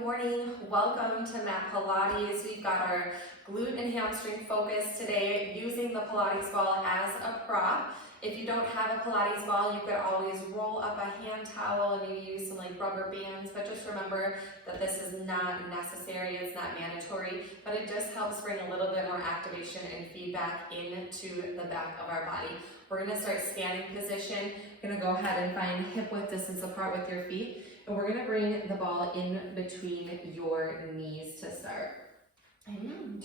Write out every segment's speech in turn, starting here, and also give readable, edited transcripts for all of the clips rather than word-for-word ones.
Good morning. Welcome to Mat Pilates. We've got our glute and hamstring focus today using the Pilates ball as a prop. If you don't have a Pilates ball, you could always roll up a hand towel and maybe use some rubber bands, but just remember that this is not necessary, it's not mandatory, but it just helps bring a little bit more activation and feedback into the back of our body. We're gonna start standing position. You're gonna go ahead and find hip width distance apart with your feet, and we're gonna bring the ball in between your knees to start.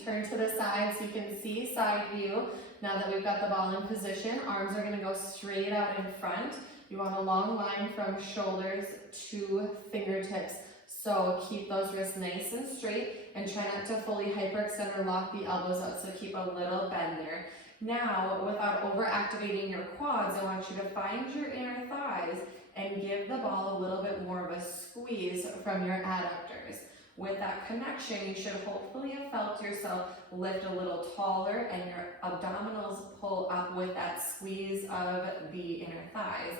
Turn to the side so you can see side view. Now that we've got the ball in position, arms are going to go straight out in front. You want a long line from shoulders to fingertips. So keep those wrists nice and straight and try not to fully hyperextend or lock the elbows out. So keep a little bend there. Now, without overactivating your quads, I want you to find your inner thighs and give the ball a little bit more of a squeeze from your adductors. With that connection, you should hopefully have felt yourself lift a little taller and your abdominals pull up with that squeeze of the inner thighs.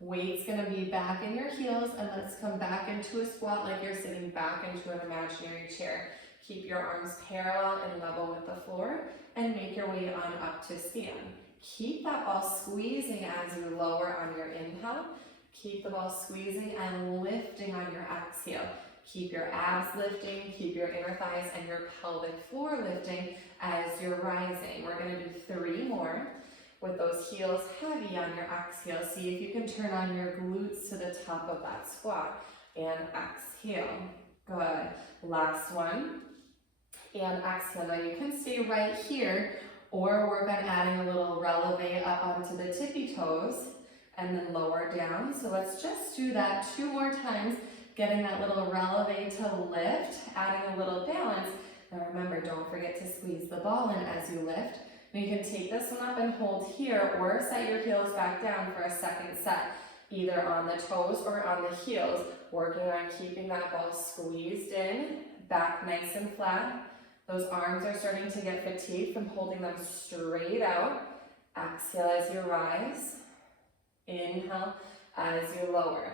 Weight's gonna be back in your heels, and let's come back into a squat like you're sitting back into an imaginary chair. Keep your arms parallel and level with the floor and make your way on up to stand. Keep that ball squeezing as you lower on your inhale. Keep the ball squeezing and lifting on your exhale. Keep your abs lifting, keep your inner thighs and your pelvic floor lifting as you're rising. We're gonna do 3 more with those heels heavy on your exhale. See if you can turn on your glutes to the top of that squat. And exhale. Good. Last one. And exhale. Now you can stay right here or work on adding a little releve up onto the tippy toes and then lower down. So let's just do that 2 more times. Getting that little releve to lift, adding a little balance. Now remember, don't forget to squeeze the ball in as you lift. And you can take this one up and hold here, or set your heels back down for a second set, either on the toes or on the heels, working on keeping that ball squeezed in, back nice and flat. Those arms are starting to get fatigued from holding them straight out. Exhale as you rise. Inhale as you lower.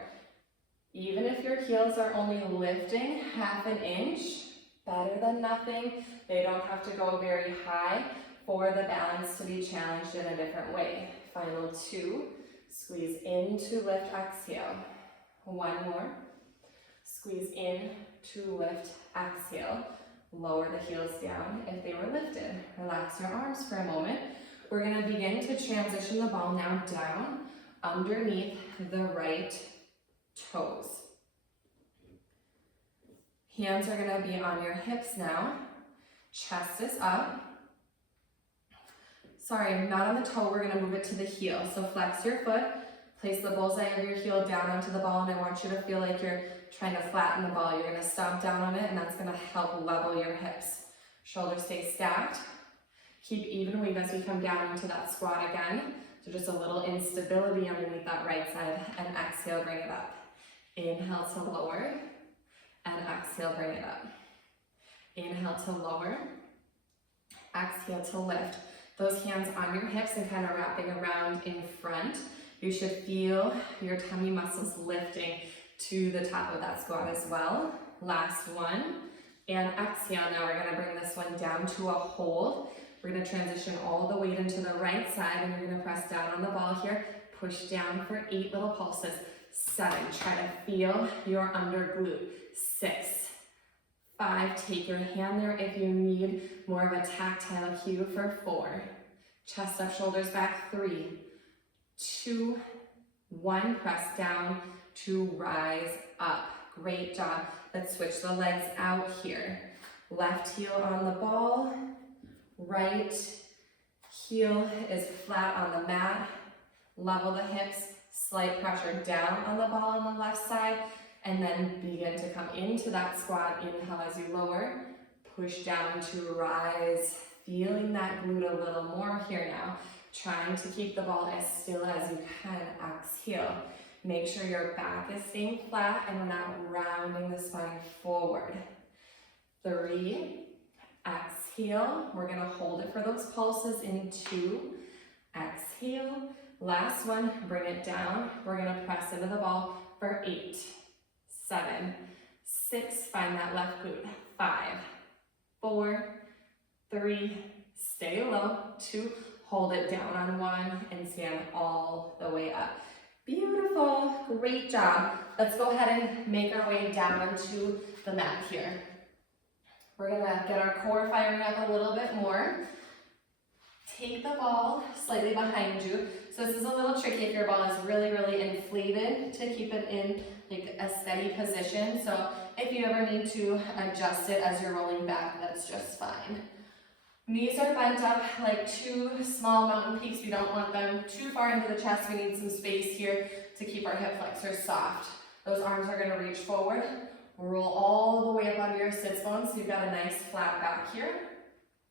Even if your heels are only lifting 1/2 inch, better than nothing. They don't have to go very high for the balance to be challenged in a different way. Final 2, squeeze in to lift, exhale. 1 more, squeeze in to lift, exhale. Lower the heels down if they were lifted. Relax your arms for a moment. We're gonna begin to transition the ball now down underneath the right toes. Hands are going to be on your hips now. Chest is up. Sorry, not on the toe, we're going to move it to the heel. So flex your foot, place the bullseye of your heel down onto the ball, and I want you to feel like you're trying to flatten the ball. You're going to stomp down on it, and that's going to help level your hips. Shoulders stay stacked. Keep even weight as we come down into that squat again. So just a little instability underneath that right side, and exhale, bring it up. Inhale to lower, and exhale, bring it up. Inhale to lower, exhale to lift. Those hands on your hips and kind of wrapping around in front. You should feel your tummy muscles lifting to the top of that squat as well. Last one, and exhale. Now we're gonna bring this one down to a hold. We're gonna transition all the weight into the right side, and you're gonna press down on the ball here. Push down for 8 little pulses. 7, try to feel your under glute. 6, 5, take your hand there if you need more of a tactile cue for 4. Chest up, shoulders back, 3, 2, 1, press down to rise up. Great job. Let's switch the legs out here. Left heel on the ball, right heel is flat on the mat. Level the hips. Slight pressure down on the ball on the left side, and then begin to come into that squat. Inhale as you lower, push down to rise, feeling that glute a little more here now, trying to keep the ball as still as you can. Exhale. Make sure your back is staying flat and we're not rounding the spine forward. 3, exhale. We're gonna hold it for those pulses in 2, exhale. Last one, bring it down. We're gonna press into the ball for 8, 7, 6, find that left glute. 5, 4, 3, stay low. 2, hold it down on 1 and stand all the way up. Beautiful, great job. Let's go ahead and make our way down to the mat here. We're gonna get our core firing up a little bit more. Take the ball slightly behind you. So this is a little tricky if your ball is really, really inflated to keep it in like a steady position. So if you ever need to adjust it as you're rolling back, that's just fine. Knees are bent up like 2 small mountain peaks. We don't want them too far into the chest. We need some space here to keep our hip flexors soft. Those arms are gonna reach forward. Roll all the way up onto your sits bones so you've got a nice flat back here.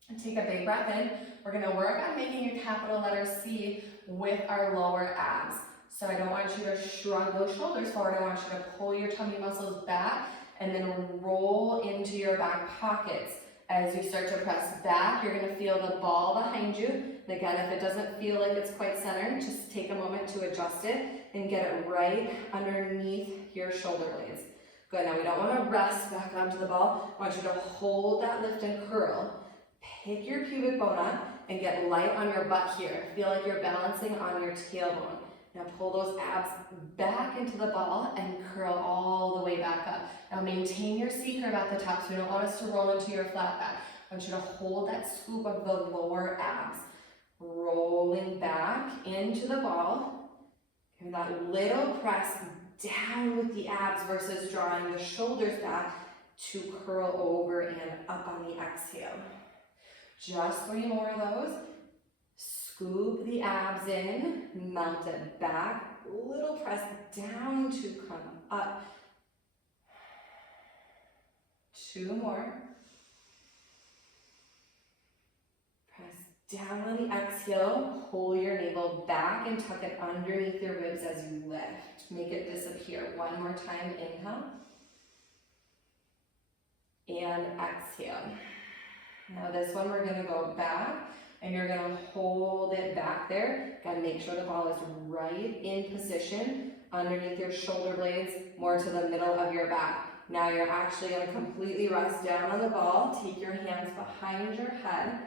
And take a big breath in. We're gonna work on making a capital letter C with our lower abs. So I don't want you to shrug those shoulders forward. I want you to pull your tummy muscles back and then roll into your back pockets. As you start to press back, you're gonna feel the ball behind you. And again, if it doesn't feel like it's quite centered, just take a moment to adjust it and get it right underneath your shoulder blades. Good, now we don't wanna rest back onto the ball. I want you to hold that lift and curl. Pick your pubic bone up and get light on your butt here. Feel like you're balancing on your tailbone. Now pull those abs back into the ball and curl all the way back up. Now maintain your C curve at the top, so we don't want us to roll into your flat back. I want you to hold that scoop of the lower abs. Rolling back into the ball. And that little press down with the abs versus drawing the shoulders back to curl over and up on the exhale. Just 3 more of those. Scoop the abs in, mount it back, little press down to come up. 2 more. Press down on the exhale, pull your navel back and tuck it underneath your ribs as you lift. Make it disappear. 1 more time, inhale. And exhale. Now this one we're gonna go back and you're gonna hold it back there. Gotta make sure the ball is right in position underneath your shoulder blades, more to the middle of your back. Now you're actually gonna completely rest down on the ball. Take your hands behind your head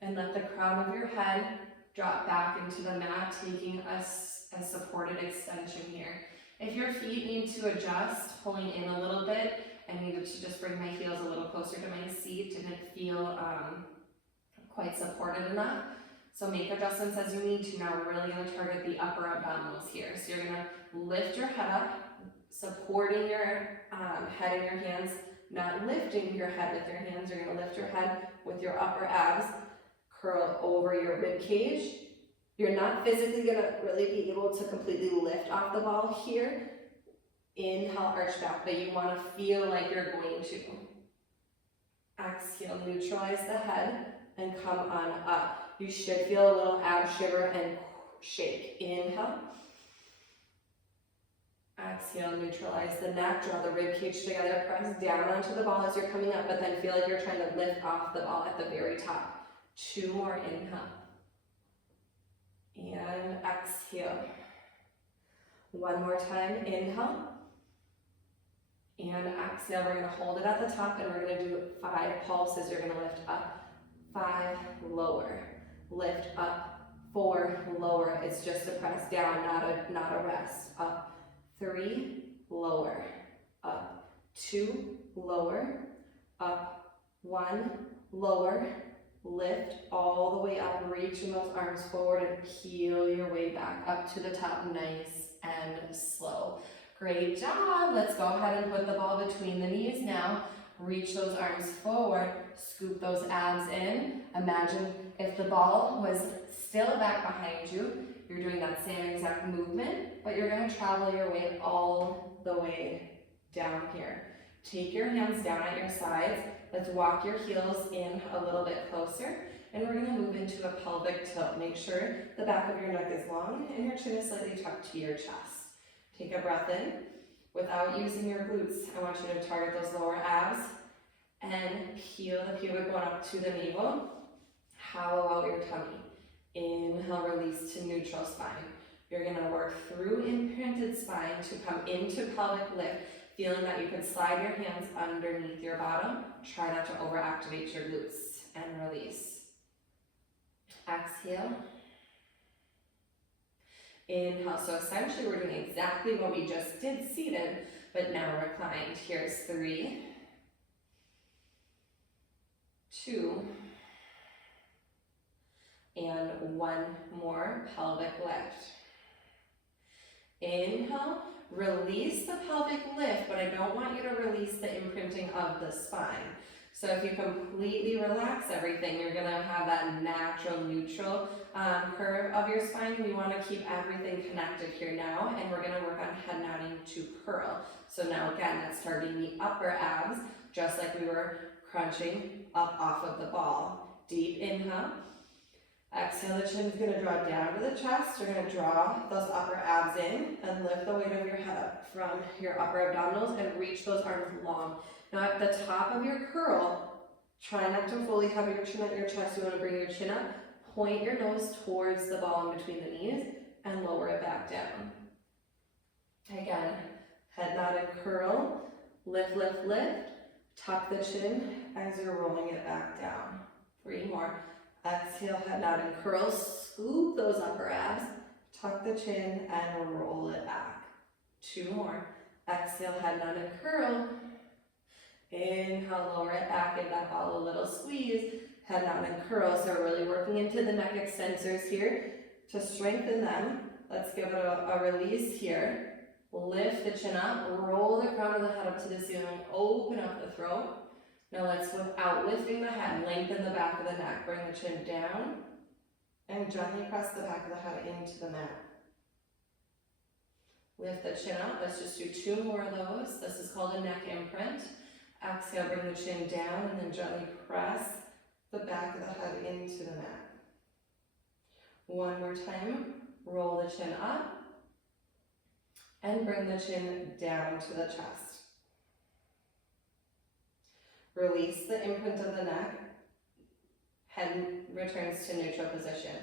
and let the crown of your head drop back into the mat, taking a supported extension here. If your feet need to adjust, pulling in a little bit, I needed to just bring my heels a little closer to my seat. Didn't feel quite supported enough. So make adjustments as you need to. Now we're really going to target the upper abdominals here. So you're going to lift your head up, supporting your head in your hands, not lifting your head with your hands. You're going to lift your head with your upper abs, curl over your rib cage. You're not physically going to really be able to completely lift off the ball here. Inhale, arch back, but you want to feel like you're going to. Exhale, neutralize the head and come on up. You should feel a little ab shiver and shake. Inhale. Exhale, neutralize the neck, draw the rib cage together, press down onto the ball as you're coming up, but then feel like you're trying to lift off the ball at the very top. 2 more, inhale. And exhale. 1 more time, inhale. And exhale, we're going to hold it at the top and we're going to do 5 pulses. You're going to lift up, 5, lower, lift up, 4, lower. It's just a press down, not a rest. Up, 3, lower, up, 2, lower, up, 1, lower, lift all the way up, reaching those arms forward and peel your way back up to the top, nice and slow. Great job. Let's go ahead and put the ball between the knees now. Reach those arms forward, scoop those abs in. Imagine if the ball was still back behind you. You're doing that same exact movement, but you're going to travel your way all the way down here. Take your hands down at your sides. Let's walk your heels in a little bit closer, and we're going to move into a pelvic tilt. Make sure the back of your neck is long and your chin is slightly tucked to your chest. Take a breath in. Without using your glutes, I want you to target those lower abs and peel the pubic bone up to the navel. Hollow out your tummy. Inhale, release to neutral spine. You're going to work through imprinted spine to come into pelvic lift. Feeling that you can slide your hands underneath your bottom. Try not to overactivate your glutes and release. Exhale. Inhale. So essentially we're doing exactly what we just did seated, but now reclined. Here's 3, 2, and 1 more pelvic lift. Inhale, release the pelvic lift, but I don't want you to release the imprinting of the spine. So if you completely relax everything, you're gonna have that natural neutral curve of your spine. We wanna keep everything connected here now, and we're gonna work on head nodding to curl. So now again, that's targeting the upper abs, just like we were crunching up off of the ball. Deep inhale. Exhale, the chin is going to draw down to the chest. You're going to draw those upper abs in and lift the weight of your head up from your upper abdominals and reach those arms long. Now at the top of your curl, try not to fully have your chin at your chest. You want to bring your chin up, point your nose towards the ball in between the knees, and lower it back down. Again, head nod and curl, lift, lift, lift. Tuck the chin as you're rolling it back down. 3 more. Exhale, head nod and curl, scoop those upper abs, tuck the chin and roll it back. 2 more. Exhale, head nod and curl. Inhale, lower it back, give that ball a little squeeze. Head nod and curl. So we're really working into the neck extensors here to strengthen them. Let's give it a release here. Lift the chin up, roll the crown of the head up to the ceiling, open up the throat. Now let's, without lifting the head, lengthen the back of the neck. Bring the chin down and gently press the back of the head into the mat. Lift the chin up. Let's just do 2 more of those. This is called a neck imprint. Exhale, bring the chin down and then gently press the back of the head into the mat. 1 more time. Roll the chin up and bring the chin down to the chest. Release the imprint of the neck. Head returns to neutral position.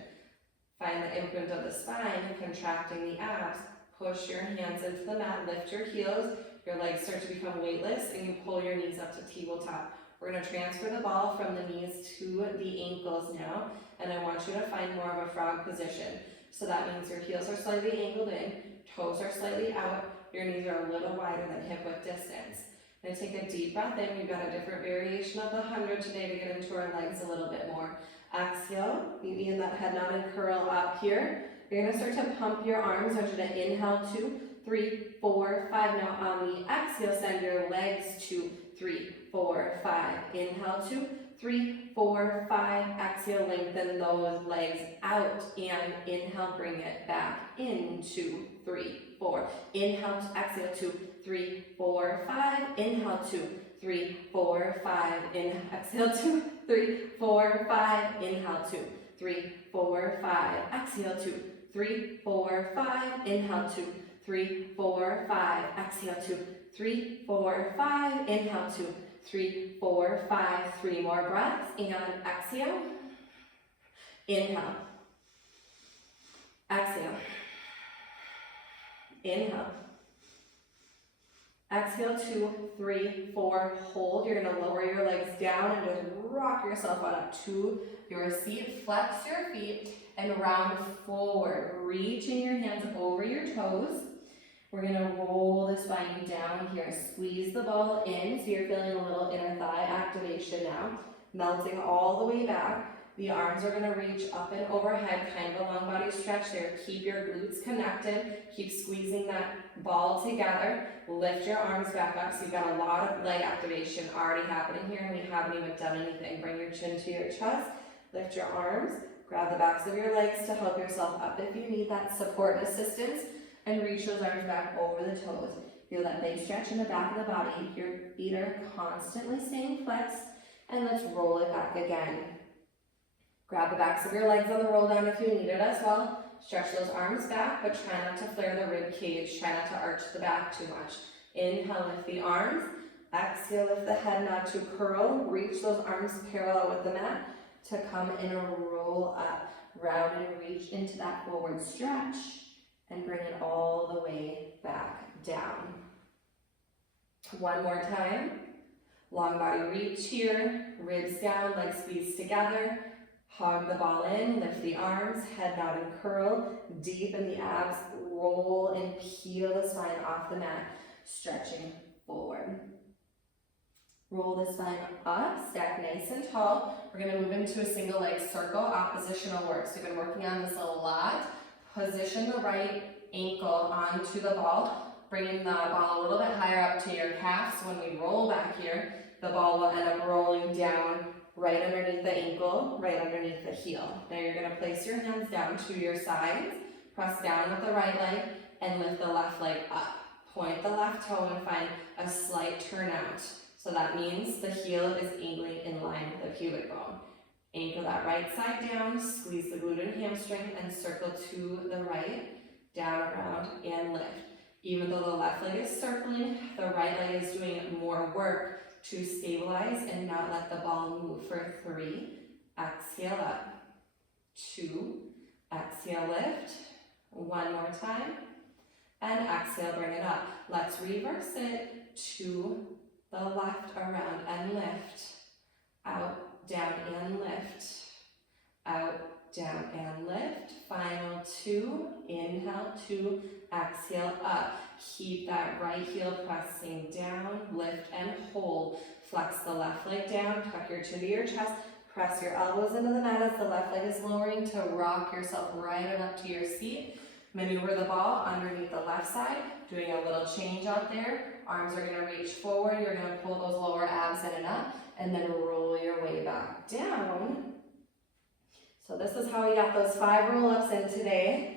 Find the imprint of the spine, contracting the abs. Push your hands into the mat, lift your heels. Your legs start to become weightless, and you pull your knees up to tabletop. We're going to transfer the ball from the knees to the ankles now, and I want you to find more of a frog position. So that means your heels are slightly angled in, toes are slightly out, your knees are a little wider than hip width distance. Now take a deep breath in. We've got a different variation of the 100 today to get into our legs a little bit more. Exhale, meet me in that head nod and curl up here. You're going to start to pump your arms. I want you to inhale 2, 3, 4, 5. Now on the exhale, send your legs to 3, 4, 5. Inhale 2, 3, 4, 5. Exhale, lengthen those legs out. And inhale, bring it back into 3, 4. Inhale, exhale 2, 3, 4, 5. Inhale 2, 3, 4, 5. Inhale, exhale 2, 3, 4, 5. Inhale 2, 3, 4, 5. Exhale 2, 3, 4, 5. Inhale 2, 3, 4, 5. Exhale 2, 3, 4, 5. Inhale 2, 3, 4, 5. 3 more breaths and exhale. Inhale. Exhale. Inhale. Exhale 2, 3, 4. Hold. You're going to lower your legs down and just rock yourself on up to your seat. Flex your feet and round forward. Reaching your hands over your toes. We're going to roll the spine down here. Squeeze the ball in so you're feeling a little inner thigh activation now. Melting all the way back. The arms are going to reach up and overhead, kind of a long body stretch there. Keep your glutes connected. Keep squeezing that ball together. Lift your arms back up. So you've got a lot of leg activation already happening here, and we haven't even done anything. Bring your chin to your chest. Lift your arms. Grab the backs of your legs to help yourself up if you need that support and assistance. And reach those arms back over the toes. Feel that big stretch in the back of the body. Your feet are constantly staying flexed. And let's roll it back again. Grab the backs of your legs on the roll down if you need it as well. Stretch those arms back, but try not to flare the rib cage. Try not to arch the back too much. Inhale, lift the arms. Exhale, lift the head nod to curl. Reach those arms parallel with the mat to come in a roll up. Round and reach into that forward stretch and bring it all the way back down. One more time. Long body reach here, ribs down, legs squeezed together. Hog the ball in, lift the arms, head nod and curl, deep in the abs, roll and peel the spine off the mat, stretching forward. Roll the spine up, stack nice and tall. We're gonna move into a single leg circle, oppositional work. So we've been working on this a lot. Position the right ankle onto the ball, bringing the ball a little bit higher up to your calf. So when we roll back here, the ball will end up rolling down right underneath the ankle, right underneath the heel. Now you're gonna place your hands down to your sides, press down with the right leg, and lift the left leg up. Point the left toe and find a slight turnout. So that means the heel is angling in line with the pubic bone. Ankle that right side down, squeeze the glute and hamstring, and circle to the right, down, around, and lift. Even though the left leg is circling, the right leg is doing more work to stabilize and not let the ball move. For 3, exhale up, 2, exhale lift, 1 more time, and exhale bring it up. Let's reverse it to the left, around and lift, out, down and lift, out, down and lift. Final 2, inhale, 2, exhale up. Keep that right heel pressing down, lift and hold. Flex the left leg down, tuck your chin to your chest, press your elbows into the mat as the left leg is lowering to rock yourself right on up to your seat. Maneuver the ball underneath the left side, doing a little change out there. Arms are gonna reach forward, you're gonna pull those lower abs in and up, and then roll your way back down. So this is how we got those 5 roll-ups in today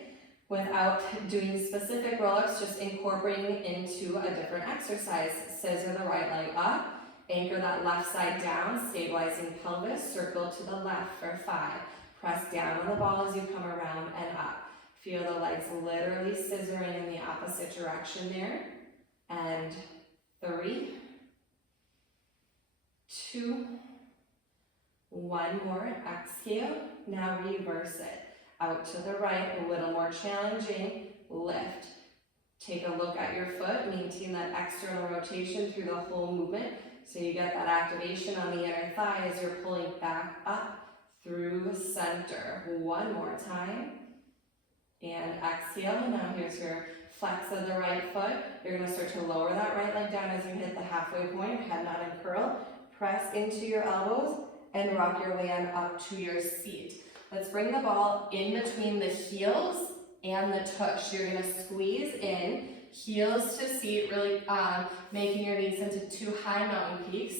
without doing specific roll-ups, just incorporating into a different exercise. Scissor the right leg up, anchor that left side down, stabilizing pelvis, circle to the left for 5. Press down on the ball as you come around and up. Feel the legs literally scissoring in the opposite direction there. And 3, 2, 1 more, exhale. Now reverse it. Out to the right, a little more challenging, lift. Take a look at your foot, maintain that external rotation through the whole movement, so you get that activation on the inner thigh as you're pulling back up through center. 1 more time. And exhale, now here's your flex of the right foot. You're gonna start to lower that right leg down as you hit the halfway point, head nod and curl. Press into your elbows and rock your way on up to your seat. Let's bring the ball in between the heels and the tush. You're gonna squeeze in, heels to seat, really making your knees into 2 high mountain peaks.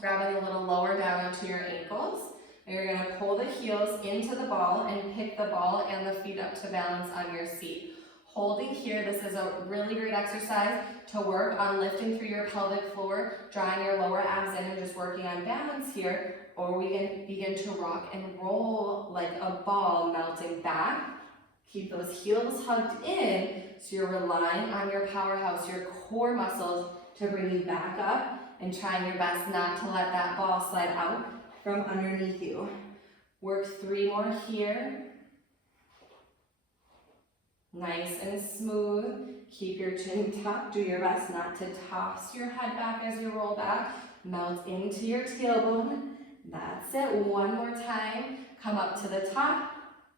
Grabbing a little lower down onto your ankles. And you're gonna pull the heels into the ball and pick the ball and the feet up to balance on your seat. Holding here, this is a really great exercise to work on lifting through your pelvic floor, drawing your lower abs in and just working on balance here, or we can begin to rock and roll like a ball melting back. Keep those heels hugged in so you're relying on your powerhouse, your core muscles to bring you back up and trying your best not to let that ball slide out from underneath you. Work 3 more here. Nice and smooth. Keep your chin tucked. Do your best not to toss your head back as you roll back. Melt into your tailbone. That's it. 1 more time. Come up to the top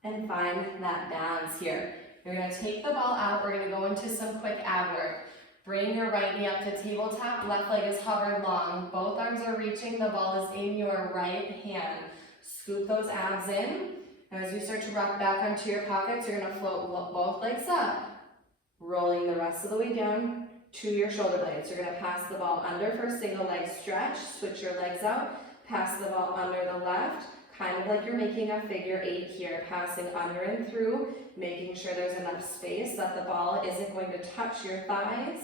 and find that balance here. You're going to take the ball out. We're going to go into some quick ab work. Bring your right knee up to tabletop. Left leg is hovered long. Both arms are reaching. The ball is in your right hand. Scoop those abs in. Now as you start to rock back onto your pockets, you're going to float both legs up, rolling the rest of the way down to your shoulder blades. You're going to pass the ball under for a single leg stretch. Switch your legs out. Pass the ball under the left, kind of like you're making a figure 8 here, passing under and through, making sure there's enough space that the ball isn't going to touch your thighs.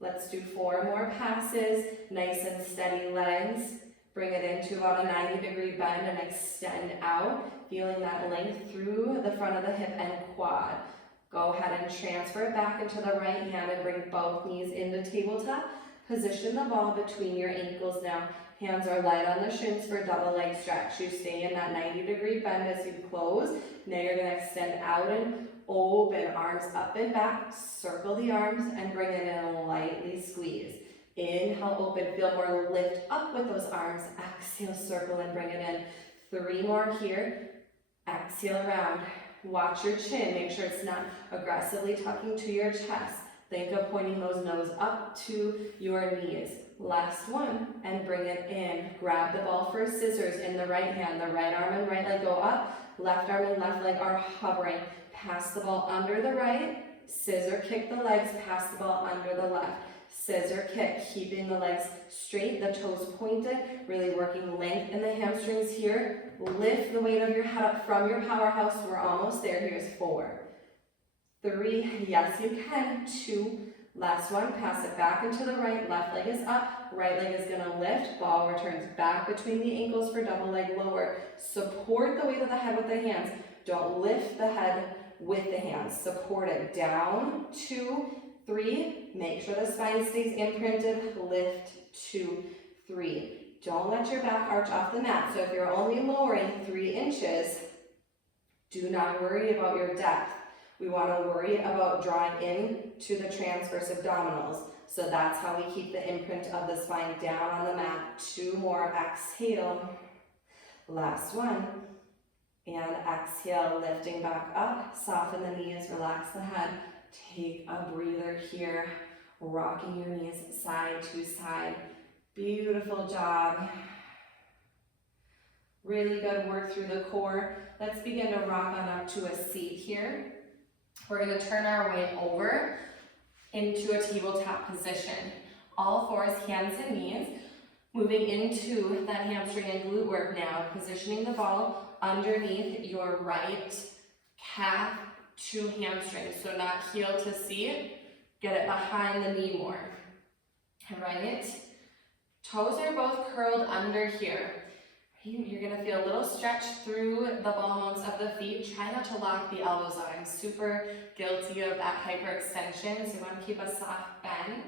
Let's do 4 more passes, nice and steady legs. Bring it into about a 90-degree bend and extend out, feeling that length through the front of the hip and quad. Go ahead and transfer it back into the right hand and bring both knees into tabletop. Position the ball between your ankles now. Hands are light on the shins for double leg stretch. You stay in that 90-degree bend as you close. Now you're going to extend out and open, arms up and back. Circle the arms and bring it in and lightly squeeze. Inhale, open, feel more lift up with those arms. Exhale, circle and bring it in. 3 more here. Exhale around. Watch your chin. Make sure it's not aggressively tucking to your chest. Think of pointing those nose up to your knees. Last one, and bring it in. Grab the ball for scissors in the right hand. The right arm and right leg go up. Left arm and left leg are hovering. Pass the ball under the right. Scissor kick the legs. Pass the ball under the left. Scissor kick, keeping the legs straight, the toes pointed, really working length in the hamstrings here. Lift the weight of your head up from your powerhouse. We're almost there. Here's 4, 3, yes you can, 2, last one, pass it back into the right, left leg is up, right leg is gonna lift, ball returns back between the ankles for double leg lower. Support the weight of the head with the hands. Don't lift the head with the hands. Support it down, 2, 3, make sure the spine stays imprinted, lift, 2, 3. Don't let your back arch off the mat. So if you're only lowering 3 inches, do not worry about your depth. We want to worry about drawing in to the transverse abdominals. So that's how we keep the imprint of the spine down on the mat. 2 more, exhale. Last one. And exhale, lifting back up, soften the knees, relax the head. Take a breather here, rocking your knees side to side. Beautiful job. Really good work through the core. Let's begin to rock on up to a seat here. We're going to turn our way over into a tabletop position. All 4s, hands and knees. Moving into that hamstring and glute work now. Positioning the ball underneath your right calf to hamstring. So not heel to seat. Get it behind the knee more. Right? Toes are both curled under here. You're going to feel a little stretch through the ball bones of the feet. Try not to lock the elbows out. I'm super guilty of that hyperextension, so you want to keep a soft bend.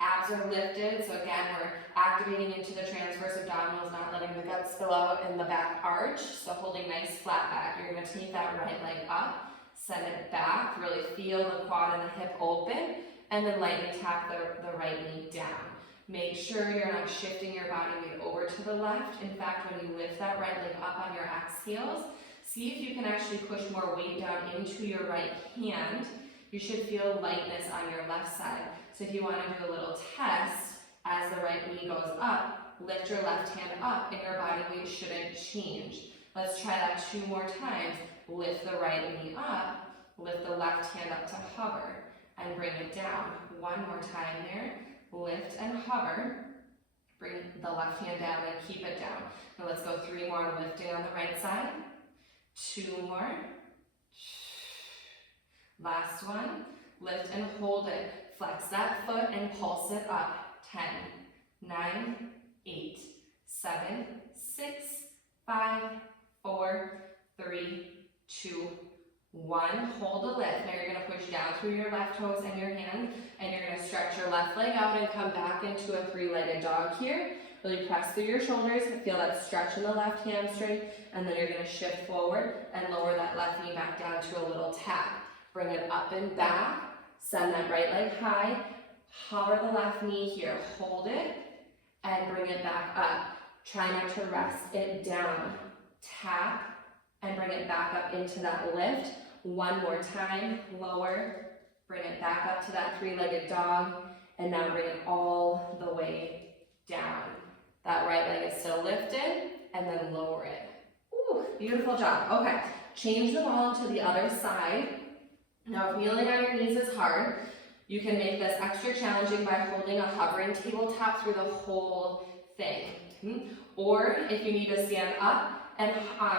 Abs are lifted, so again, we're activating into the transverse abdominals, not letting the gut spill out in the back arch. So holding nice flat back. You're going to take that right leg up, send it back, really feel the quad and the hip open, and then lightly tap the right knee down. Make sure you're not shifting your body weight over to the left. In fact, when you lift that right leg up on your exhales, see if you can actually push more weight down into your right hand. You should feel lightness on your left side. So if you want to do a little test, as the right knee goes up, lift your left hand up and your body weight shouldn't change. Let's try that 2 more times. Lift the right knee up, lift the left hand up to hover, and bring it down. 1 more time there. Lift and hover, bring the left hand down and keep it down. Now let's go 3 more, lifting on the right side, 2 more, last one, lift and hold it, flex that foot and pulse it up, 10, 9, 8, 7, 6, 5, 4, 3, 2, 1, hold the lift. Now you're going to push down through your left toes and your hand, and you're going to stretch your left leg out and come back into a 3-legged dog here. Really press through your shoulders, feel that stretch in the left hamstring, and then you're going to shift forward and lower that left knee back down to a little tap. Bring it up and back, send that right leg high, hover the left knee here, hold it, and bring it back up. Try not to rest it down. Tap, and bring it back up into that lift. 1 more time, lower, bring it back up to that 3-legged dog, and now bring it all the way down. That right leg is still lifted, and then lower it. Ooh, beautiful job. Okay, change the ball to the other side. Now, if kneeling on your knees is hard, you can make this extra challenging by holding a hovering tabletop through the whole thing. Or if you need to stand up, and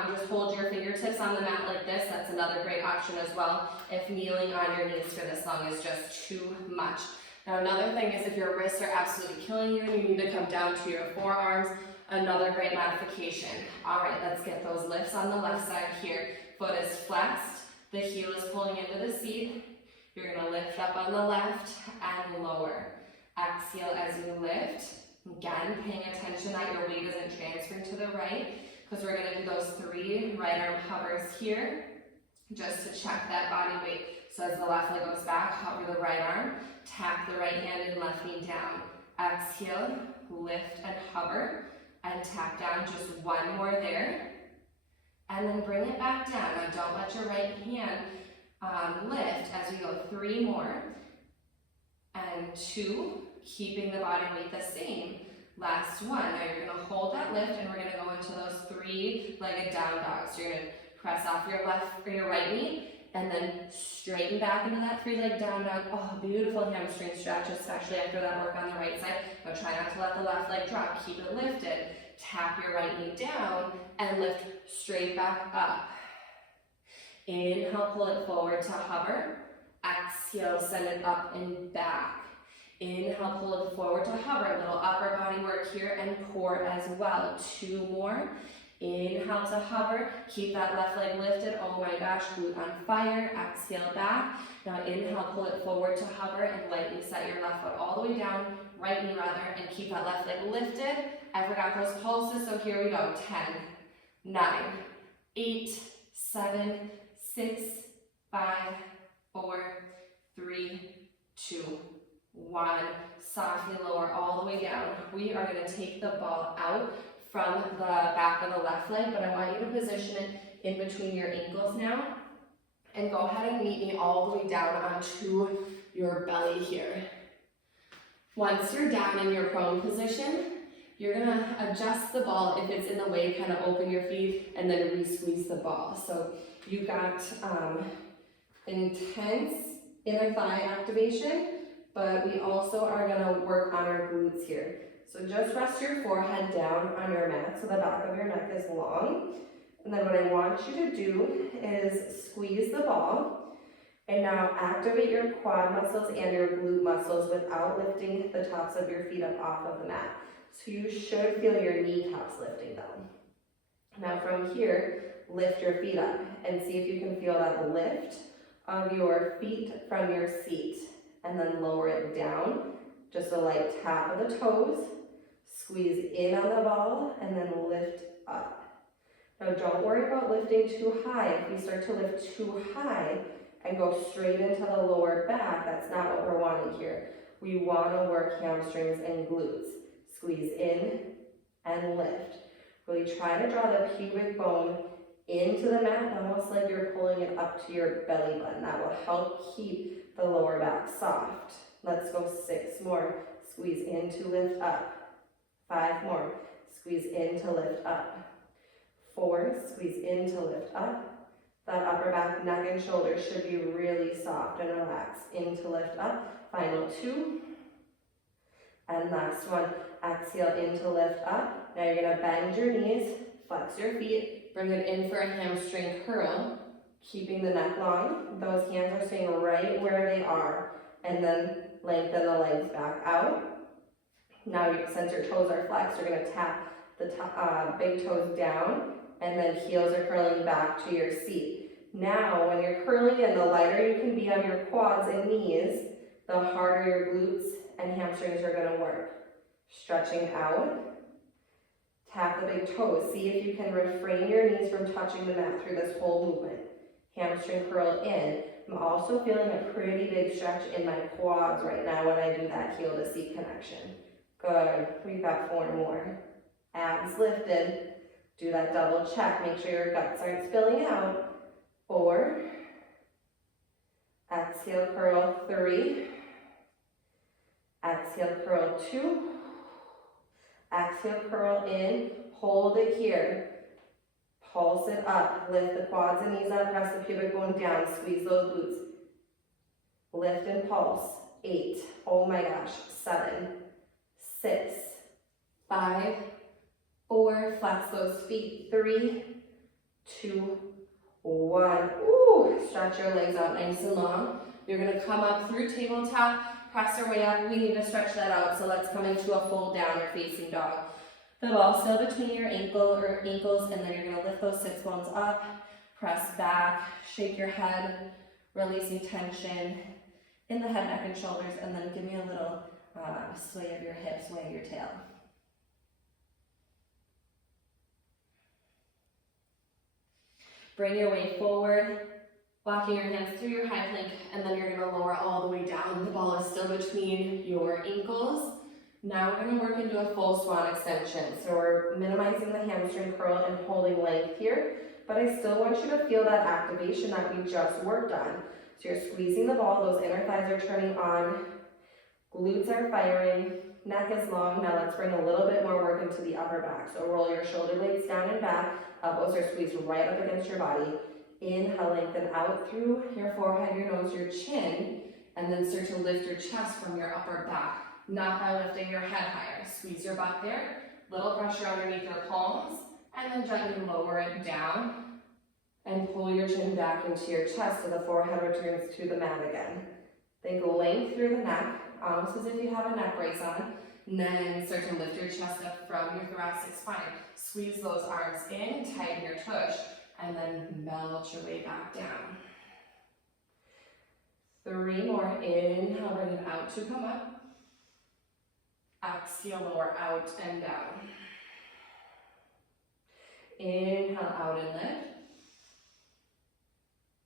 just hold your fingertips on the mat like this. That's another great option as well if kneeling on your knees for this long is just too much. Now another thing is if your wrists are absolutely killing you and you need to come down to your forearms, another great modification. All right, let's get those lifts on the left side here. Foot is flexed, the heel is pulling into the seat. You're going to lift up on the left and lower. Exhale as you lift. Again, paying attention that your weight isn't transferring to the right, because we're going to do those 3 right arm hovers here, just to check that body weight. So as the left leg goes back, hover the right arm, tap the right hand and left knee down. Exhale, lift and hover, and tap down, just one more there. And then bring it back down. Now don't let your right hand lift as we go. 3 more. And 2, keeping the body weight the same. Last one. Now you're gonna hold that lift and we're gonna go into those 3-legged down dogs. So you're gonna press off your left or your right knee and then straighten back into that 3-leg down dog. Oh, beautiful hamstring stretch, especially after that work on the right side. But try not to let the left leg drop. Keep it lifted. Tap your right knee down and lift straight back up. Inhale, pull it forward to hover. Exhale, send it up and back. Inhale, pull it forward to hover. A little upper body work here and core as well. 2 more. Inhale to hover. Keep that left leg lifted. Oh my gosh, glute on fire. Exhale back. Now inhale, pull it forward to hover and lightly set your left foot all the way down, right knee rather, and keep that left leg lifted. I forgot those pulses, so here we go. 10, 9, 8, 7, 6, 5, 4, 3, 2, 1. Softly lower all the way down. We are going to take the ball out from the back of the left leg, but I want you to position it in between your ankles now. And go ahead and meet me all the way down onto your belly here. Once you're down in your prone position, you're gonna adjust the ball. If it's in the way, kind of open your feet and then re-squeeze the ball. So you've got intense inner thigh activation, but we also are gonna work on our glutes here. So just rest your forehead down on your mat so the back of your neck is long. And then what I want you to do is squeeze the ball. And now activate your quad muscles and your glute muscles without lifting the tops of your feet up off of the mat. So you should feel your kneecaps lifting down. Now from here, lift your feet up and see if you can feel that lift of your feet from your seat. And then lower it down. Just a light tap of the toes. Squeeze in on the ball and then lift up. Now don't worry about lifting too high. If you start to lift too high and go straight into the lower back, that's not what we're wanting here. We want to work hamstrings and glutes. Squeeze in and lift. Really try to draw the pubic bone into the mat, almost like you're pulling it up to your belly button. That will help keep the lower back soft. Let's go 6 more. Squeeze in to lift up. 5 more. Squeeze in to lift up. 4, squeeze in to lift up. That upper back, neck, and shoulders should be really soft and relaxed. In to lift up. Final 2. And last one. Exhale in to lift up. Now you're going to bend your knees, flex your feet, bring it in for a hamstring curl, keeping the neck long. Those hands are staying right where they are. And then lengthen the legs back out. Now since your toes are flexed, you're going to tap the big toes down. And then heels are curling back to your seat. Now, when you're curling in, the lighter you can be on your quads and knees, the harder your glutes and hamstrings are going to work. Stretching out. Tap the big toes. See if you can refrain your knees from touching the mat through this whole movement. Hamstring curl in. I'm also feeling a pretty big stretch in my quads right now when I do that heel to seat connection. Good. We've got 4 more. Abs lifted. Do that double check. Make sure your guts aren't spilling out. 4. Exhale, curl 3. Exhale, curl 2. Exhale, curl in. Hold it here. Pulse it up. Lift the quads and knees up. Press the pubic bone down. Squeeze those glutes. Lift and pulse. 8. Oh my gosh. 7. 6. 5. 4, flex those feet. 3, 2, 1. Ooh, stretch your legs out nice and long. You're going to come up through tabletop, press your way up. We need to stretch that out, so let's come into a full down or facing dog. The ball still between your ankles, and then you're going to lift those sits bones up, press back, shake your head, releasing tension in the head, neck, and shoulders, and then give me a little sway of your hips, sway your tail. Bring your weight forward, walking your hands through your high plank, and then you're going to lower all the way down. The ball is still between your ankles. Now we're going to work into a full swan extension. So we're minimizing the hamstring curl and holding length here, but I still want you to feel that activation that we just worked on. So you're squeezing the ball, those inner thighs are turning on, glutes are firing, neck is long. Now let's bring a little bit more work into the upper back. So roll your shoulder blades down and back, elbows are squeezed right up against your body. Inhale, lengthen out through your forehead, your nose, your chin, and then start to lift your chest from your upper back. Not by lifting your head higher. Squeeze your butt there, little pressure underneath your palms, and then gently lower it down and pull your chin back into your chest so the forehead returns to the mat again. Think length through the neck, almost as if you have a neck brace on, and then start to lift your chest up from your thoracic spine. Squeeze those arms in, tighten your tush, and then melt your way back down. 3 more. Inhale, bring it out to come up. Exhale, lower out and down. Inhale, out and lift.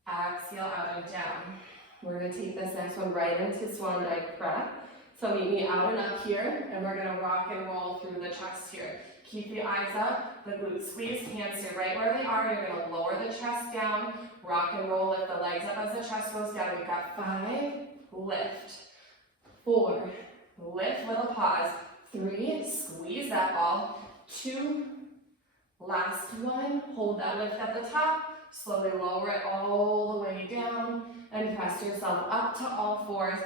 Exhale, out and down. We're going to take this next one right into swan dive prep. So meet me out and up here, and we're going to rock and roll through the chest here. Keep the eyes up, the glutes squeezed, hands stay right where they are. You're going to lower the chest down, rock and roll, lift the legs up as the chest goes down. We've got 5, lift, 4, lift, little pause, 3, squeeze that ball, 2, last one, hold that lift at the top, slowly lower it all the way down, and press yourself up to all fours,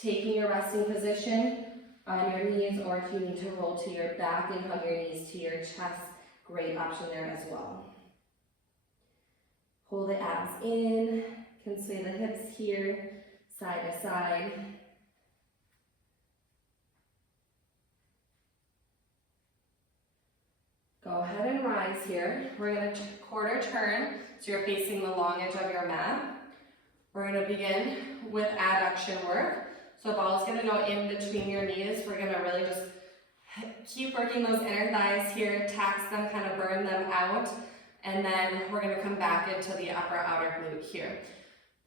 taking your resting position on your knees, or if you need to roll to your back and hug your knees to your chest, great option there as well. Hold the abs in, can sway the hips here, side to side. Go ahead and rise here. We're going to quarter turn, so you're facing the long edge of your mat. We're going to begin with adduction work. So ball is going to go in between your knees. We're going to really just keep working those inner thighs here, tax them, kind of burn them out, and then we're going to come back into the upper outer glute here.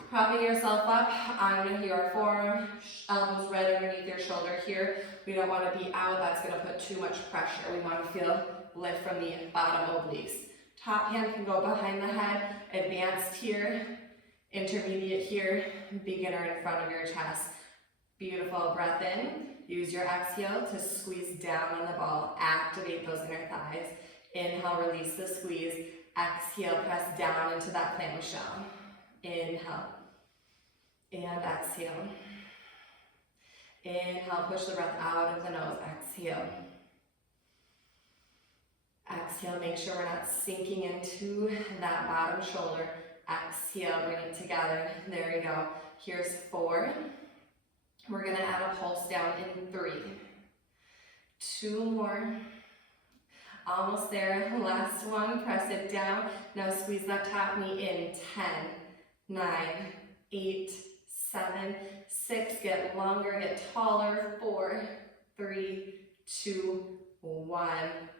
Propping yourself up on your forearm, elbows right underneath your shoulder here. We don't want to be out, that's going to put too much pressure. We want to feel lift from the bottom obliques. Top hand can go behind the head, advanced here, intermediate here, beginner in front of your chest. Beautiful, breath in. Use your exhale to squeeze down on the ball, activate those inner thighs. Inhale, release the squeeze. Exhale, press down into that clamshell. Inhale, and exhale. Inhale, push the breath out of the nose, exhale. Exhale, make sure we're not sinking into that bottom shoulder. Exhale, bring it together. There we go. Here's 4. We're gonna add a pulse down in 3. 2 more. Almost there. Last one, press it down. Now squeeze that top knee in. 10, 9, 8, 7, 6. Get longer, get taller. 4, 3, 2, 1.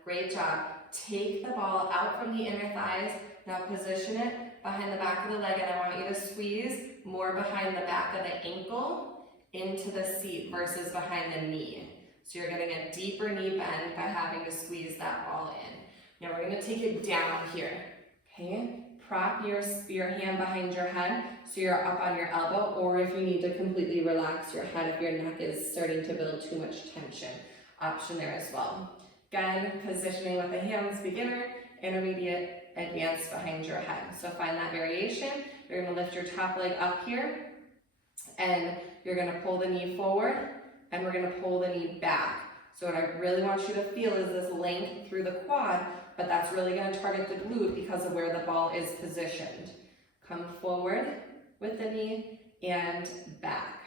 Great job. Take the ball out from the inner thighs. Now position it behind the back of the leg, and I want you to squeeze more behind the back of the ankle into the seat versus behind the knee. So you're getting a deeper knee bend by having to squeeze that ball in. Now we're going to take it down here. Okay? Prop your hand behind your head so you're up on your elbow, or if you need to completely relax your head if your neck is starting to build too much tension. Option there as well. Again, positioning with the hands, beginner, intermediate, advanced behind your head. So find that variation. You're going to lift your top leg up here, and you're going to pull the knee forward, and we're going to pull the knee back. So what I really want you to feel is this length through the quad, but that's really going to target the glute because of where the ball is positioned. Come forward with the knee and back.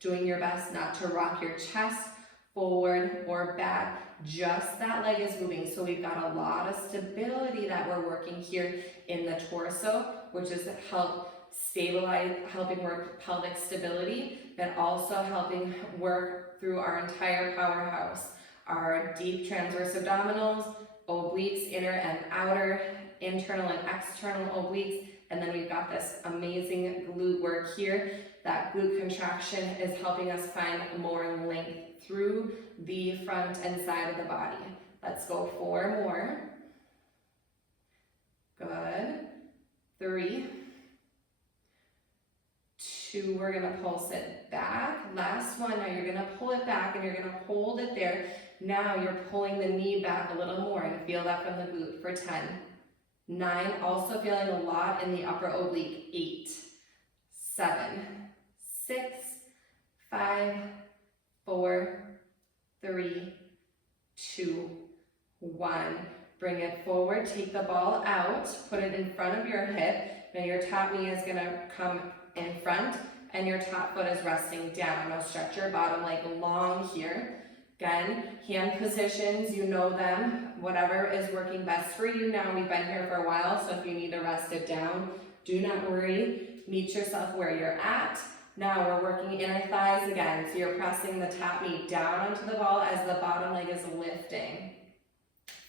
Doing your best not to rock your chest forward or back. Just that leg is moving. So we've got a lot of stability that we're working here in the torso, which is helping work pelvic stability, but also helping work through our entire powerhouse. Our deep transverse abdominals, obliques, inner and outer, internal and external obliques, And then we've got this amazing glute work here. That glute contraction is helping us find more length through the front and side of the body. Let's go 4 more. Good. 3, 2, we're gonna pulse it back. Last one, now you're gonna pull it back and you're gonna hold it there. Now you're pulling the knee back a little more and feel that from the glute for 10. 9, also feeling a lot in the upper oblique. 8, 7, 6, 5, 4, 3, 2, 1. Bring it forward, take the ball out, put it in front of your hip. Now your top knee is gonna come in front and your top foot is resting down. Now stretch your bottom leg long here. Again, hand positions, you know them. Whatever is working best for you. Now we've been here for a while, so if you need to rest it down, do not worry. Meet yourself where you're at. Now we're working inner thighs again. So you're pressing the top knee down onto the ball as the bottom leg is lifting.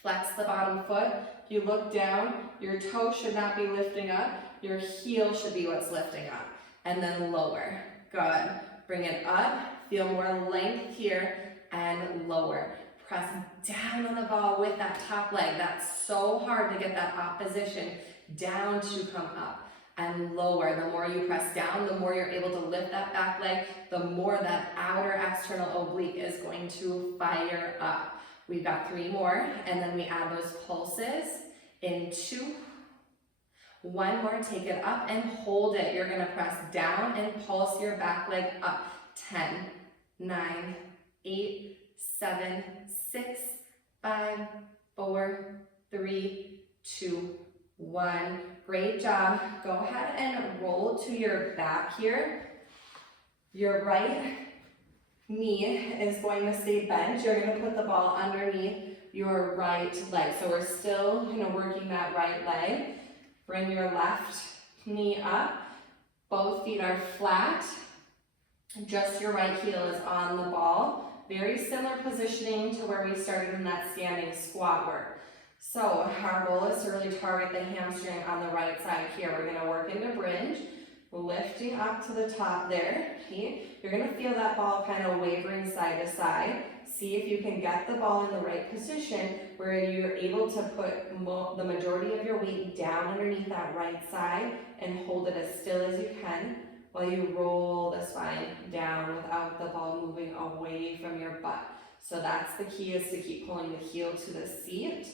Flex the bottom foot. If you look down, your toe should not be lifting up. Your heel should be what's lifting up. And then lower. Good. Bring it up. Feel more length here and lower. Press down on the ball with that top leg. That's so hard to get that opposition down to come up. And lower. The more you press down, the more you're able to lift that back leg, the more that outer external oblique is going to fire up. We've got 3 more, and then we add those pulses in 2. 1 more, take it up and hold it. You're gonna press down and pulse your back leg up. 10, 9, 8, 7, 6, 5, 4, 3, 2, 1. Great job. Go ahead and roll to your back here. Your right knee is going to stay bent. You're going to put the ball underneath your right leg. So we're still working that right leg. Bring your left knee up. Both feet are flat. Just your right heel is on the ball. Very similar positioning to where we started in that standing squat work. So our goal is to really target the hamstring on the right side here. We're going to work into bridge, lifting up to the top there. Okay? You're going to feel that ball kind of wavering side to side. See if you can get the ball in the right position where you're able to put the majority of your weight down underneath that right side and hold it as still as you can while you roll the spine down without the ball moving away from your butt. So that's the key, is to keep pulling the heel to the seat.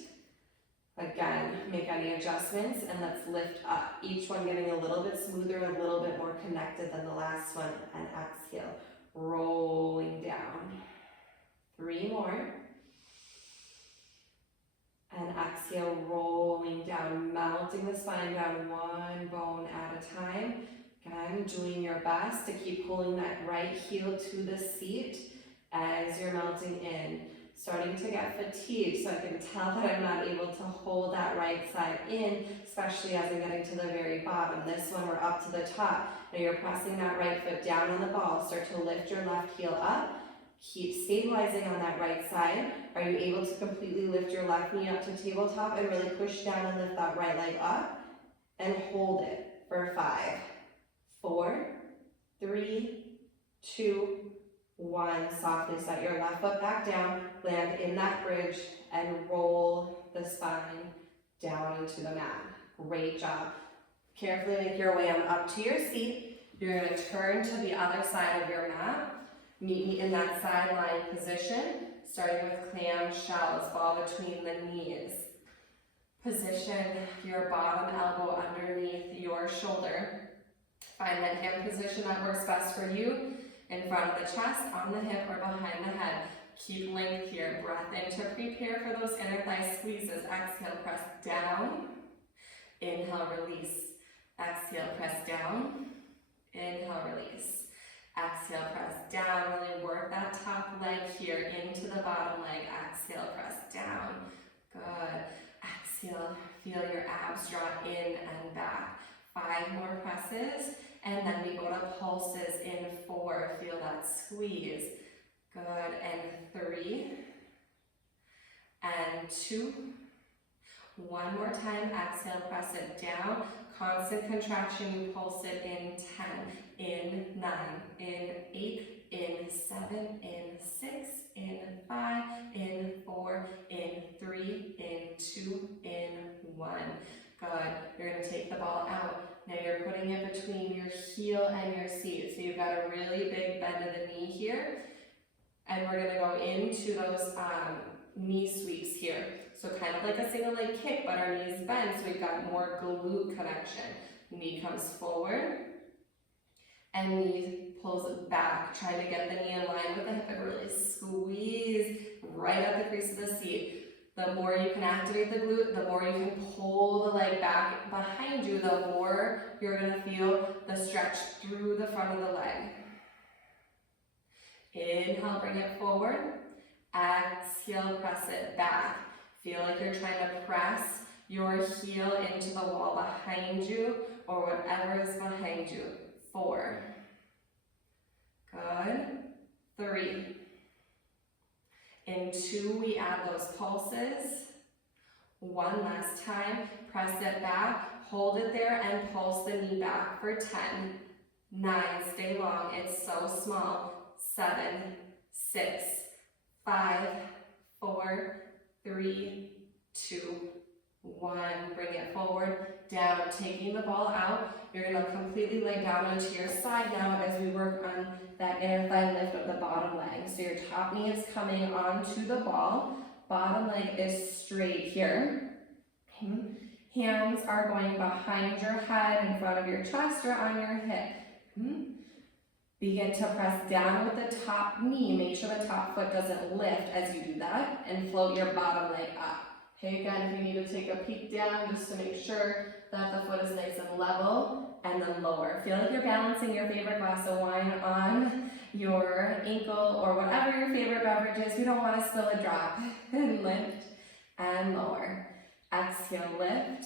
Again, make any adjustments and let's lift up. Each one getting a little bit smoother, a little bit more connected than the last one. And exhale, rolling down. 3 more. And exhale, rolling down, melting the spine down 1 bone at a time. Again, doing your best to keep pulling that right heel to the seat as you're melting in. Starting to get fatigued, so I can tell that I'm not able to hold that right side in, especially as I'm getting to the very bottom. This one, we're up to the top. Now you're pressing that right foot down on the ball. Start to lift your left heel up. Keep stabilizing on that right side. Are you able to completely lift your left knee up to tabletop and really push down and lift that right leg up? And hold it for 5, 4, 3, 2, 1. Softly set your left foot back down, land in that bridge, and roll the spine down into the mat. Great job. Carefully make your way on up to your seat. You're going to turn to the other side of your mat. Meet me in that sideline position, starting with clamshells, ball between the knees. Position your bottom elbow underneath your shoulder. Find that hand position that works best for you. In front of the chest, on the hip, or behind the head. Keep length here. Breath in to prepare for those inner thigh squeezes. Exhale, press down. Inhale, release. Exhale, press down. Inhale, release. Exhale, press down. Really work that top leg here into the bottom leg. Exhale, press down. Good. Exhale, feel your abs draw in and back. 5 more presses. And then we go to pulses in 4. Feel that squeeze. Good. And 3. And 2. One more time, exhale, press it down. Constant contraction, you pulse it in 10, in 9, in 8, in 7, in 6, in 5, in 4, in 3, in 2, in 1. Good. You're going to take the ball out. Now you're putting it between your heel and your seat. So you've got a really big bend of the knee here. And we're going to go into those knee sweeps here. So kind of like a single leg kick, but our knees bend, so we've got more glute connection. Knee comes forward, and knee pulls back, trying to get the knee in line with the hip and really squeeze right at the crease of the seat. The more you can activate the glute, the more you can pull the leg back behind you, the more you're going to feel the stretch through the front of the leg. Inhale, bring it forward. Exhale, press it back. Feel like you're trying to press your heel into the wall behind you or whatever is behind you. 4. Good. 3. In 2, we add those pulses. 1 last time. Press it back. Hold it there and pulse the knee back for 10. 9. Stay long. It's so small. 7, 6, 5, 4, 3, 2, 1. Bring it forward, down, taking the ball out. You're going to completely lay down onto your side now as we work on that inner thigh lift of the bottom leg. So your top knee is coming onto the ball. Bottom leg is straight here. Okay. Hands are going behind your head, in front of your chest or on your hip. Begin to press down with the top knee. Make sure the top foot doesn't lift as you do that, and float your bottom leg up. Okay, again, if you need to take a peek down just to make sure that the foot is nice and level, and then lower. Feel like you're balancing your favorite glass of wine on your ankle or whatever your favorite beverage is. We don't want to spill a drop. And lift and lower. Exhale, lift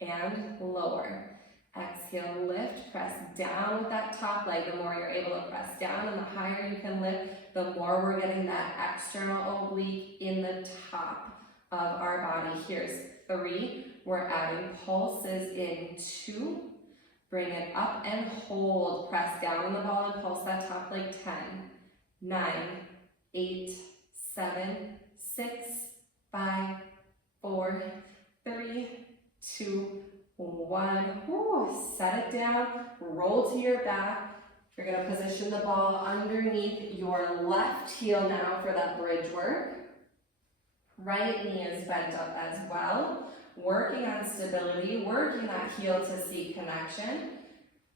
and lower. Exhale, lift, press down with that top leg. The more you're able to press down and the higher you can lift, the more we're getting that external oblique in the top of our body. Here's 3. We're adding pulses in 2. Bring it up and hold. Press down on the ball and pulse that top leg. 10, 9, 8, 7, 6, 5, 4, 3, 2, 1. Woo. Set it down, roll to your back. You're going to position the ball underneath your left heel now for that bridge work. Right knee is bent up as well. Working on stability, working that heel to seat connection.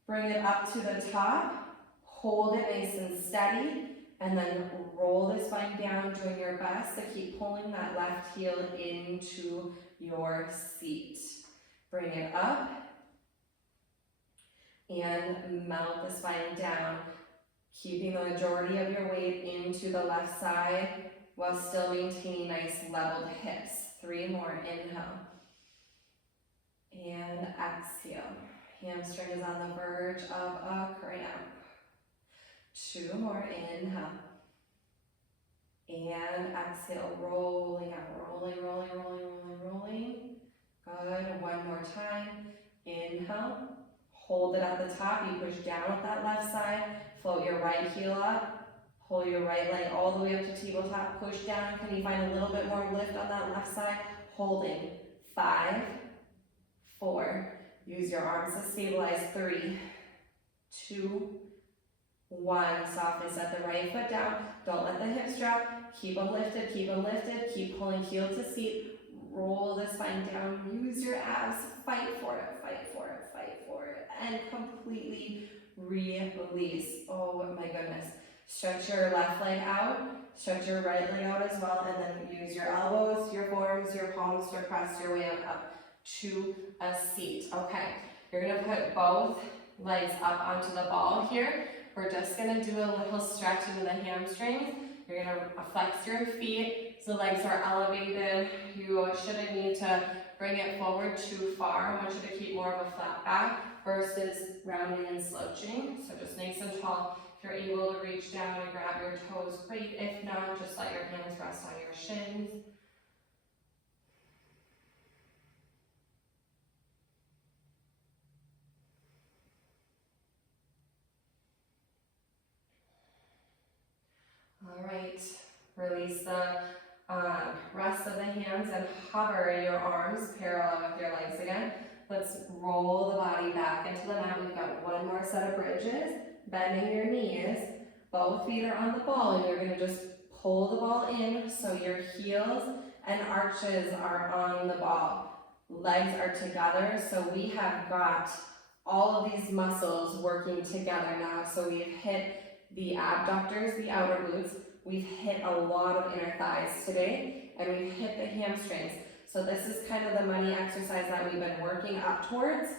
Bring it up to the top, hold it nice and steady, and then roll the spine down, doing your best to keep pulling that left heel into your seat. Bring it up and melt the spine down, keeping the majority of your weight into the left side while still maintaining nice leveled hips. 3 more, inhale and exhale. Hamstring is on the verge of a cramp. 2 more, inhale and exhale, rolling out, rolling, rolling, rolling, rolling, rolling. Good. 1 more time. Inhale. Hold it at the top. You push down with that left side. Float your right heel up. Pull your right leg all the way up to tabletop. Push down. Can you find a little bit more lift on that left side? Holding. 5, 4. Use your arms to stabilize. 3, 2, 1. Softly set the right foot down. Don't let the hips drop. Keep them lifted. Keep them lifted. Keep pulling heel to seat. Roll the spine down, use your abs, fight for it, fight for it, fight for it, and completely release. Oh my goodness. Stretch your left leg out, stretch your right leg out as well, and then use your elbows, your forearms, your palms to press your way up to a seat. Okay, you're gonna put both legs up onto the ball here. We're just gonna do a little stretch into the hamstrings. You're gonna flex your feet. So legs are elevated. You shouldn't need to bring it forward too far. I want you to keep more of a flat back versus rounding and slouching. So just nice and tall. If you're able to reach down and grab your toes, great. If not, just let your hands rest on your shins. Release the rest of the hands and hover your arms parallel with your legs again. Let's roll the body back into the mat. We've got one more set of bridges. Bending your knees. Both feet are on the ball, and you're going to just pull the ball in so your heels and arches are on the ball. Legs are together, so we have got all of these muscles working together now. So we've hit the abductors, the outer glutes. We've hit a lot of inner thighs today, and we've hit the hamstrings. So this is kind of the money exercise that we've been working up towards.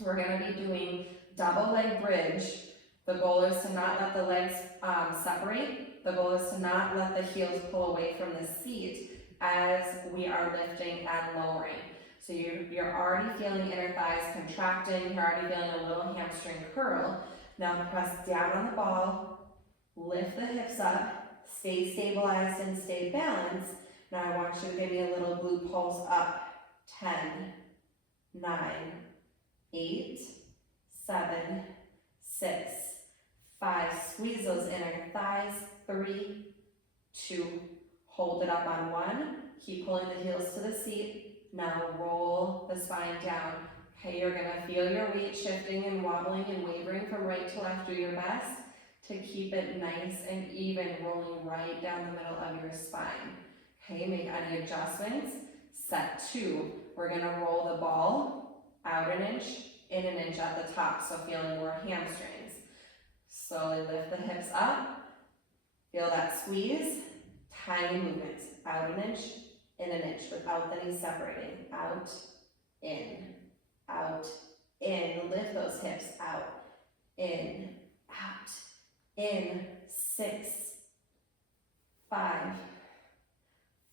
We're going to be doing double leg bridge. The goal is to not let the legs separate. The goal is to not let the heels pull away from the seat as we are lifting and lowering. So you're already feeling inner thighs contracting. You're already feeling a little hamstring curl. Now press down on the ball, lift the hips up, stay stabilized and stay balanced. Now I want you to give me a little glute pulse up. 10, 9, 8, 7, 6, 5. Squeeze those inner thighs. 3, 2. Hold it up on 1. Keep pulling the heels to the seat. Now roll the spine down. Okay, you're gonna feel your weight shifting and wobbling and wavering from right to left. Do your best to keep it nice and even, rolling right down the middle of your spine. Okay, make any adjustments. Set 2. We're gonna roll the ball out an inch, in an inch at the top, so feeling more hamstrings. Slowly lift the hips up. Feel that squeeze. Tiny movements. Out an inch, in an inch, without the knees separating. Out, in, out, in. Lift those hips. Out, in, out, in. 6, 5,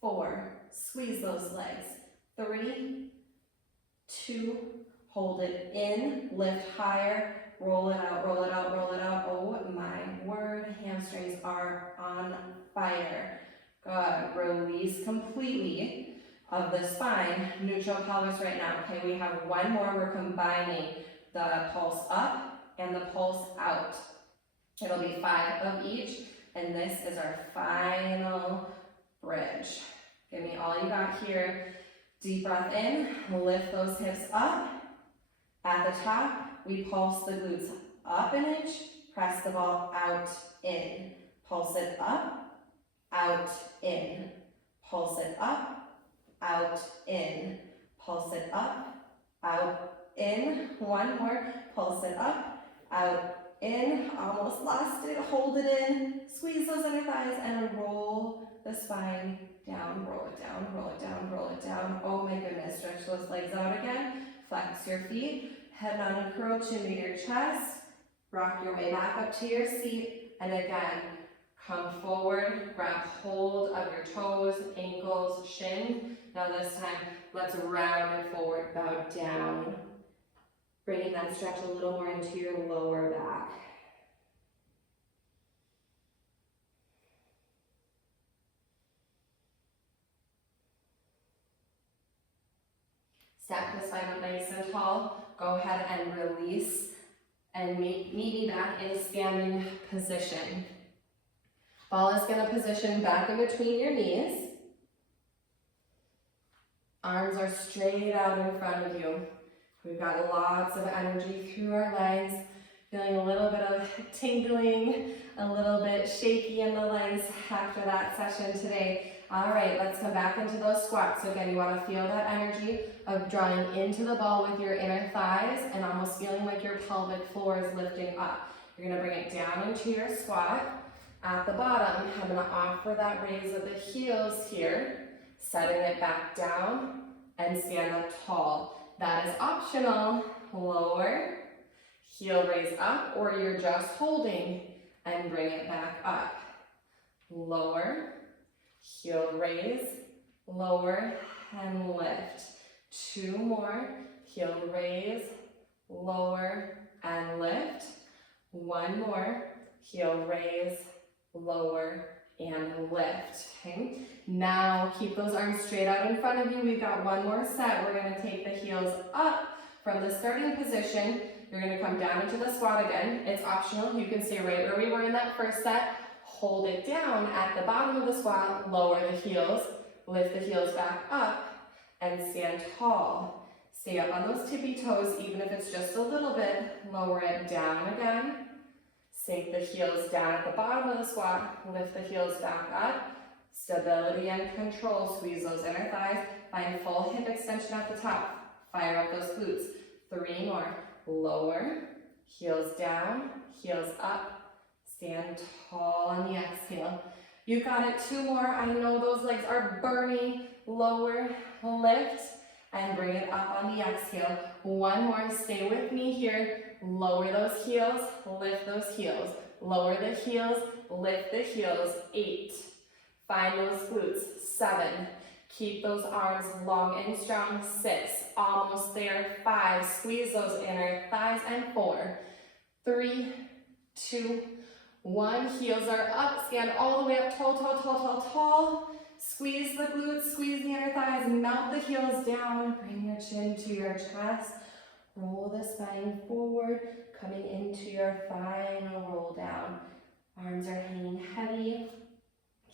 4. Squeeze those legs. 3, 2. Hold it in. Lift higher. Roll it out, roll it out, roll it out. Oh my word, hamstrings are on fire. Good. Release completely of the spine. Neutral pelvis right now. Okay, we have one more. We're combining the pulse up and the pulse out. It'll be 5 of each, and this is our final bridge. Give me all you got here. Deep breath in, lift those hips up. At the top, we pulse the glutes up an inch, press the ball out, in. Pulse it up, out, in. Pulse it up, out, in. Pulse it up, out, in. One more. Pulse it up, out, in. Almost lost it. Hold it in. Squeeze those inner thighs and roll the spine down. Roll it down, roll it down, roll it down. Oh my goodness. Stretch those legs out again. Flex your feet. Head on and curl, chin to your chest. Rock your way back up to your seat. And again, come forward, grab hold of your toes, ankles, shin. Now this time, let's round it forward, bow down. Bringing that stretch a little more into your lower back. Stack the spine up nice and tall. Go ahead and release and meet me back in standing position. Ball is going to position back in between your knees. Arms are straight out in front of you. We've got lots of energy through our legs. Feeling a little bit of tingling, a little bit shaky in the legs after that session today. All right, let's come back into those squats. So again, you want to feel that energy of drawing into the ball with your inner thighs and almost feeling like your pelvic floor is lifting up. You're going to bring it down into your squat. At the bottom, I'm going to offer that raise of the heels here, setting it back down and stand up tall. That is optional. Lower, heel raise up, or you're just holding and bring it back up. Lower, heel raise, lower, and lift. 2 more, heel raise, lower, and lift. 1 more, heel raise, lower, and lift. Okay, now keep those arms straight out in front of you. We've got 1 more set. We're going to take the heels up from the starting position. You're going to come down into the squat again. It's optional. You can stay right where we were in that first set. Hold it down at the bottom of the squat, lower the heels, lift the heels back up, and stand tall. Stay up on those tippy toes, even if it's just a little bit. Lower it down again. Sink the heels down at the bottom of the squat, lift the heels back up. Stability and control, squeeze those inner thighs. Find full hip extension at the top. Fire up those glutes. 3 more. Lower, heels down, heels up. Stand tall on the exhale. You got it. 2 more. I know those legs are burning. Lower, lift, and bring it up on the exhale. 1 more. Stay with me here. Lower those heels, lift those heels. Lower the heels, lift the heels. 8. Find those glutes. 7. Keep those arms long and strong. 6. Almost there. 5. Squeeze those inner thighs. And 4, 3, 2, 1. Heels are up. Stand all the way up. Tall, tall, tall, tall, tall. Squeeze the glutes. Squeeze the inner thighs. Melt the heels down. Bring your chin to your chest. Roll the spine forward. Coming into your final roll down. Arms are hanging heavy.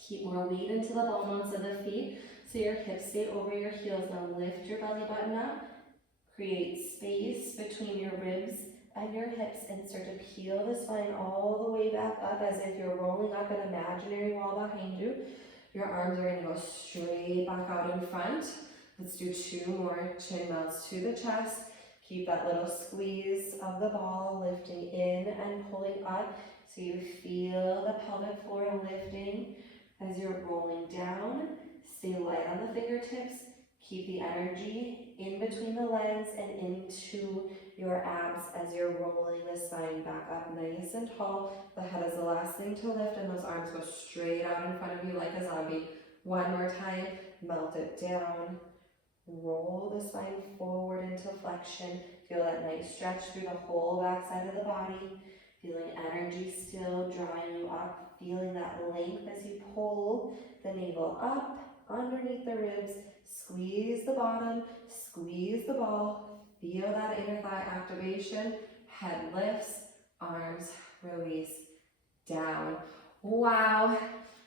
Keep more weight into the ball bones of the feet so your hips stay over your heels. Now lift your belly button up. Create space between your ribs and your hips and start to peel the spine all the way back up as if you're rolling up an imaginary wall behind you. Your arms are going to go straight back out in front. Let's do 2 more. Chin melts to the chest. Keep that little squeeze of the ball, lifting in and pulling up so you feel the pelvic floor lifting as you're rolling down. Stay light on the fingertips. Keep the energy in between the legs and into your abs as you're rolling the spine back up nice and tall. The head is the last thing to lift and those arms go straight out in front of you like a zombie. 1 more time. Melt it down. Roll the spine forward into flexion. Feel that nice stretch through the whole back side of the body. Feeling energy still drawing you up. Feeling that length as you pull the navel up underneath the ribs. Squeeze the bottom. Squeeze the ball. Feel that inner thigh activation. Head lifts. Arms release down. Wow.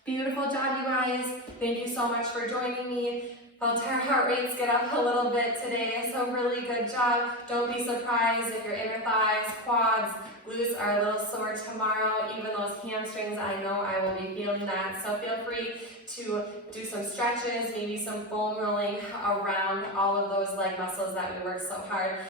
Beautiful job, you guys. Thank you so much for joining me. Felt our heart rates get up a little bit today, so really good job. Don't be surprised if your inner thighs, quads, glutes are a little sore tomorrow. Even those hamstrings, I know I will be feeling that. So feel free to do some stretches, maybe some foam rolling around all of those leg muscles that we worked so hard